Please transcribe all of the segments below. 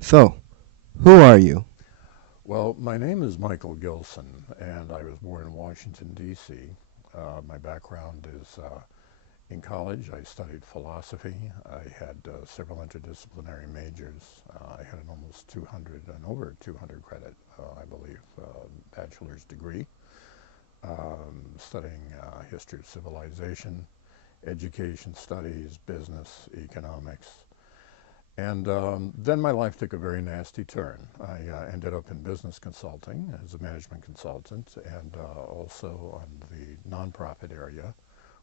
So, who are you? Well, my name is Michael Gilson, and I was born in Washington, D.C. My background is in college. I studied philosophy. I had several interdisciplinary majors. I had an almost 200 and over 200 credit, I believe, bachelor's degree, studying history of civilization, education studies, business, economics. And then my life took a very nasty turn. I ended up in business consulting as a management consultant and also on the nonprofit area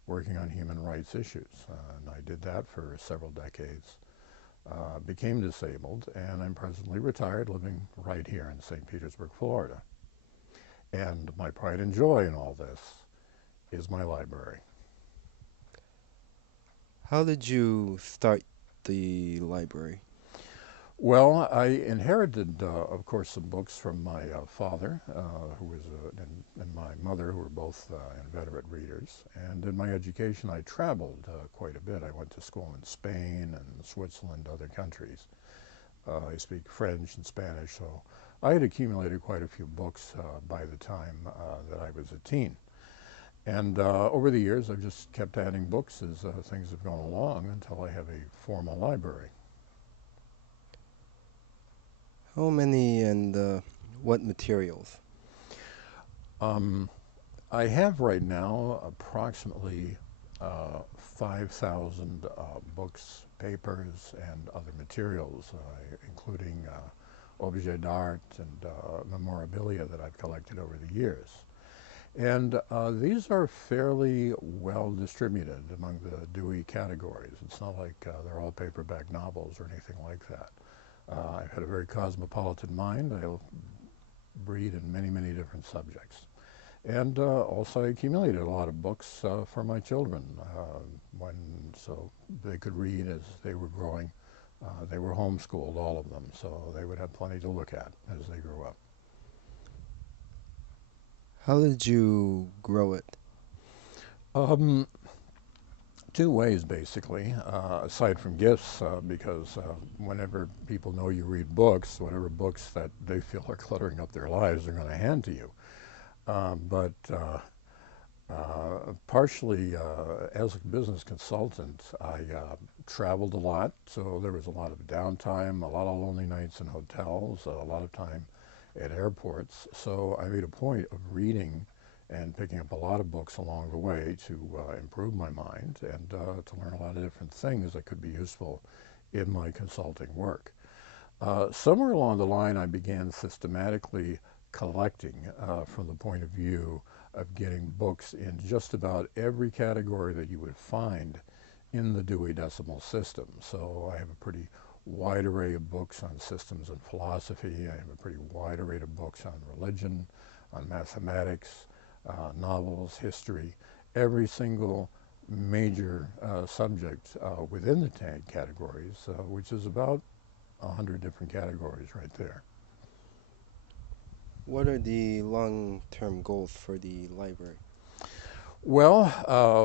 working on human rights issues. And I did that for several decades, became disabled, and I'm presently retired living right here in St. Petersburg, Florida. And my pride and joy in all this is my library. How did you start the library? Well, I inherited, of course, some books from my father, who was, and my mother, who were both inveterate readers. And in my education, I traveled quite a bit. I went to school in Spain and Switzerland, other countries. I speak French and Spanish, so I had accumulated quite a few books by the time that I was a teen. And over the years, I've just kept adding books as things have gone along until I have a formal library. How many and what materials? Um, I have right now approximately 5,000 books, papers, and other materials, including objets d'art and memorabilia that I've collected over the years. And these are fairly well distributed among the Dewey categories. It's not like they're all paperback novels or anything like that. I've had a very cosmopolitan mind. I read in many, many different subjects. And also I accumulated a lot of books for my children when so they could read as they were growing. They were homeschooled, all of them, so they would have plenty to look at as they grew up. How did you grow it? Um, Two ways, basically, aside from gifts, because whenever people know you read books, whatever books that they feel are cluttering up their lives, they're going to hand to you. But partially as a business consultant, I traveled a lot, so there was a lot of downtime, a lot of lonely nights in hotels, a lot of time at airports. So I made a point of reading and picking up a lot of books along the way to improve my mind and to learn a lot of different things that could be useful in my consulting work. Somewhere along the line, I began systematically collecting from the point of view of getting books in just about every category that you would find in the Dewey Decimal System. So I have a pretty wide array of books on systems and philosophy. I have a pretty wide array of books on religion, on mathematics, novels, history, every single major subject within the 10 categories, which is about 100 different categories right there. What are the long-term goals for the library? Well,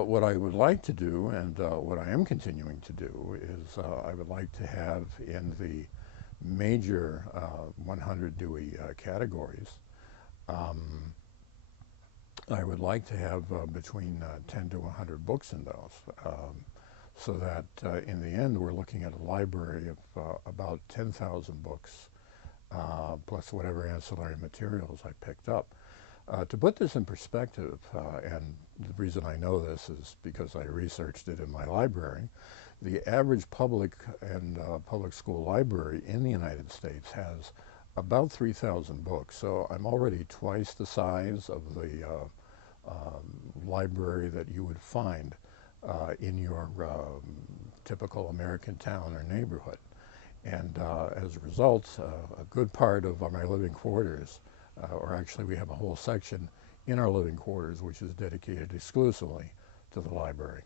what I would like to do, and what I am continuing to do, is I would like to have in the major 100 Dewey categories, um, I would like to have between 10 to 100 books in those, so that in the end we're looking at a library of about 10,000 books, plus whatever ancillary materials I picked up. To put this in perspective, and the reason I know this is because I researched it in my library, the average public and public school library in the United States has about 3,000 books. So I'm already twice the size of the library that you would find in your typical American town or neighborhood. And as a result, a good part of my living quarters, or actually we have a whole section in our living quarters which is dedicated exclusively to the library.